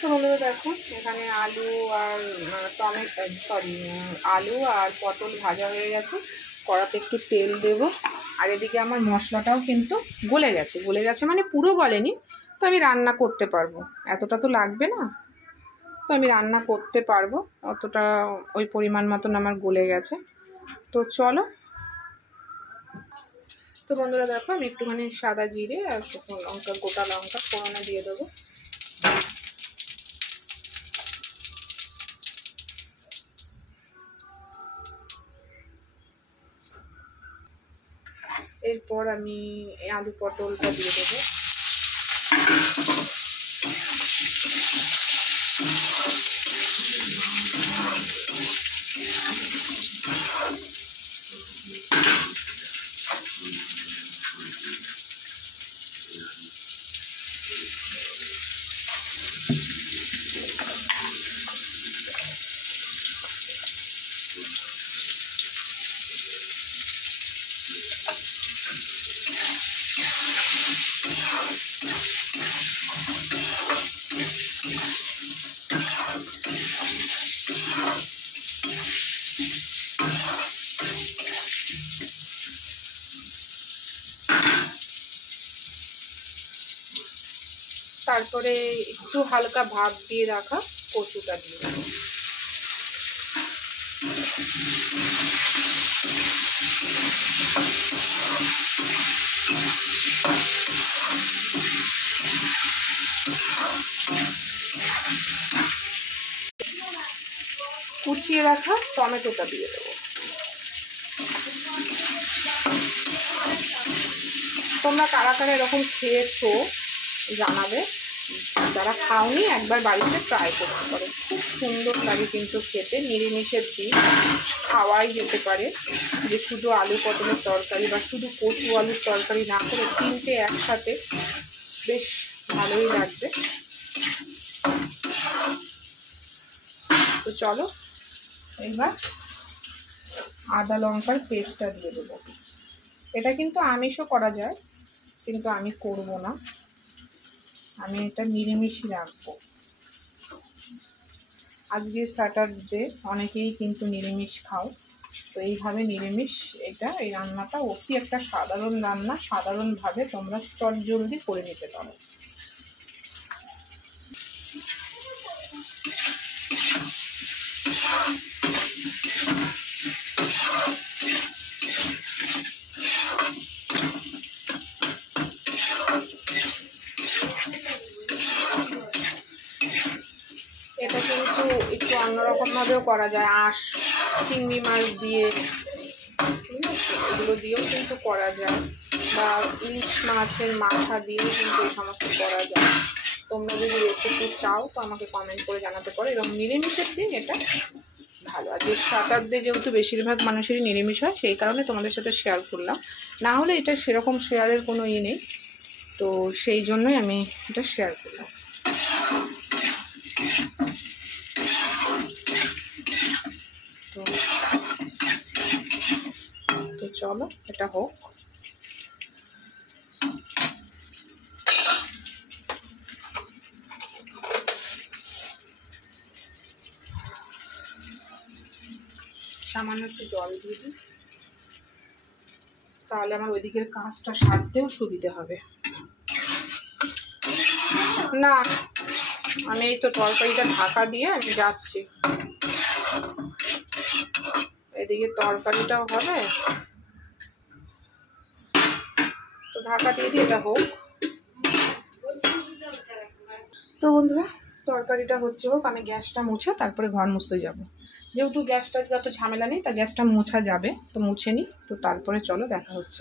তো বন্ধুরা দেখো এখানে আলু আর আলু আর পটল ভাজা হয়ে গেছে। কড়াতে একটু তেল দেব। আর এদিকে আমার মশলাটাও কিন্তু গলে গেছে মানে পুরো গলেনি। তো আমি রান্না করতে পারবো, এতটা তো লাগবে না, তো আমি রান্না করতে পারবো অতটা, ওই পরিমাণ মতন আমার গলে গেছে। তো চলো। তো বন্ধুরা দেখো আমি একটুখানি সাদা জিরে আর শুকনো লঙ্কা, গোটা লঙ্কা ফোড়নে দিয়ে দেবো। এরপর আমি এই আলু পটলটা দিয়ে দেবো। তারপরে একটু হালকা ভাপ দিয়ে রাখা কচুটা দিয়ে দেবো। কুচিয়ে রাখা টমেটোটা দিয়ে দেবো। তোমরা কারা কারা এরকম খেয়েছো জানাবে, যারা খাওনি একবার বাড়িতে ট্রাই করতে পারো, খুব সুন্দর লাগে কিন্তু খেতে। নিরামিষের দিন খাওয়াই যেতে পারে, যে শুধু আলু পটলের তরকারি বা শুধু কচু আলুর তরকারি না করে তিনটে একসাথে বেশ ভালোই লাগবে। তো চলো এবার আদা লঙ্কার পেস্টটা দিয়ে দেবো। এটা কিন্তু আমিষও করা যায়, কিন্তু আমি করব না, আমি এটা নিরামিষই রাখবো। আজকে স্যাটারডে, অনেকেই কিন্তু নিরামিষ খাও, তো এইভাবে নিরামিষ এই রান্নাটা অতি একটা সাধারণ রান্না, সাধারণভাবে তোমরা চটজলদি করে নিতে পারো। এটা কিন্তু একটু অন্যরকমভাবেও করা যায়, আঁশ চিংড়ি মাছ দিয়ে, এগুলো দিয়েও কিন্তু করা যায়, বা ইলিশ মাছের মাথা দিয়েও কিন্তু এই সমস্ত করা যায়। তোমরা যদি রেসিপি চাও তো আমাকে কমেন্ট করে জানাতে পারো। এবং নিরামিষের দিন এটা ভালো। আর যে স্যাটারডে যেহেতু বেশিরভাগ মানুষেরই নিরামিষ হয়, সেই কারণে তোমাদের সাথে শেয়ার করলাম, না হলে এটা সেরকম শেয়ারের কোনো নেই, তো সেই জন্যই আমি এটা শেয়ার করলাম। তো চলো এটা হোক। সামান্য একটু জল দিয়ে দিই, তাহলে আমার ওইদিকের কাজটা সারতেও সুবিধে হবে। না, আমি এই তো তরকারিটা ঢাকা দিয়ে আমি যাচ্ছি, এদিকে তরকারিটাও হবে, তো ঢাকা দিয়ে দিয়ে এটা হোক। তো বন্ধুরা তরকারিটা হচ্ছে হোক, আমি গ্যাসটা মুছে তারপরে ঘর মুছতে যাব। যেহেতু গ্যাসটা যত ঝামেলা নেই, তা গ্যাসটা মোছা যাবে, তো মুছে নিই, তো তারপরে চলো দেখা হচ্ছে।